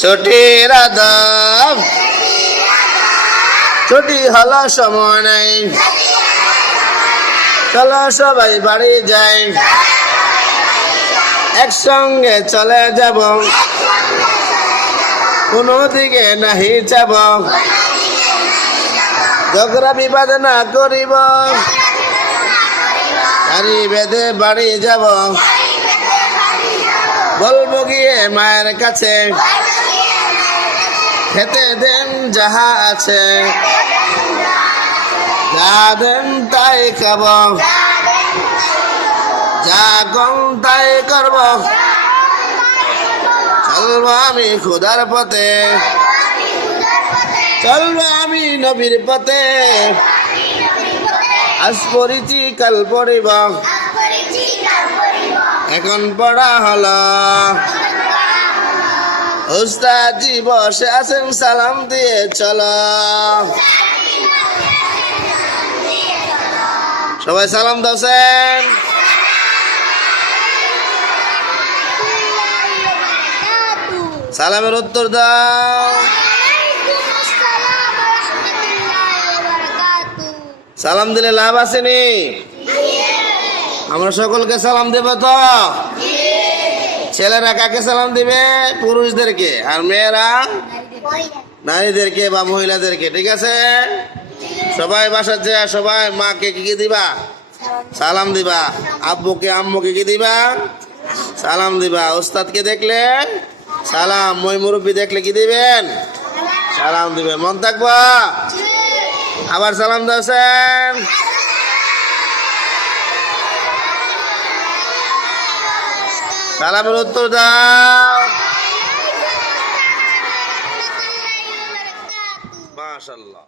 ছুটির আদব ছুটি হলো সময় নাই, চলো সবাই বাড়ি যাই, একসঙ্গে চলে যাব, কোনো দিকে নাহি যাব, ঝগড়া বিবাদ না করিব, গাড়ি বেঁধে বাড়ি যাব, বলবো গিয়ে মায়ের কাছে, খেতে দেন যাহা আছে, যা দেন তাই খাব, যা কম তাই করব, চলবো আমি খোদার পথে, চলবো আমি নবীর পথে, আজ পড়েছি কাল পড়িব, এখন পড়া হলো, উস্তাদজি বসে আছেন সালাম দিয়ে চলো, সবাই সালাম দাওছেন। সালামের উত্তর দাও। সালাম দিলে লাভ আসেনি? আমরা সকলকে সালাম দেব তো? ছেলেরা কাকে সালাম দিবে? পুরুষদেরকে, আর মেয়েরা নারীদেরকে বা মহিলাদেরকে। ঠিক আছে, সবাই বাসার যা সবাই মাকে কি দিবা? সালাম দিবা। আব্বুকে আম্মুকে কি দিবা? সালাম দিবা। ওস্তাদকে দেখলে সালাম, মই মুরব্বী দেখলে কি দিবেন? সালাম দিবেন। মন থাকবা? আবার সালাম দাওছেন। সালামের উত্তর দাও। মাশাআল্লাহ।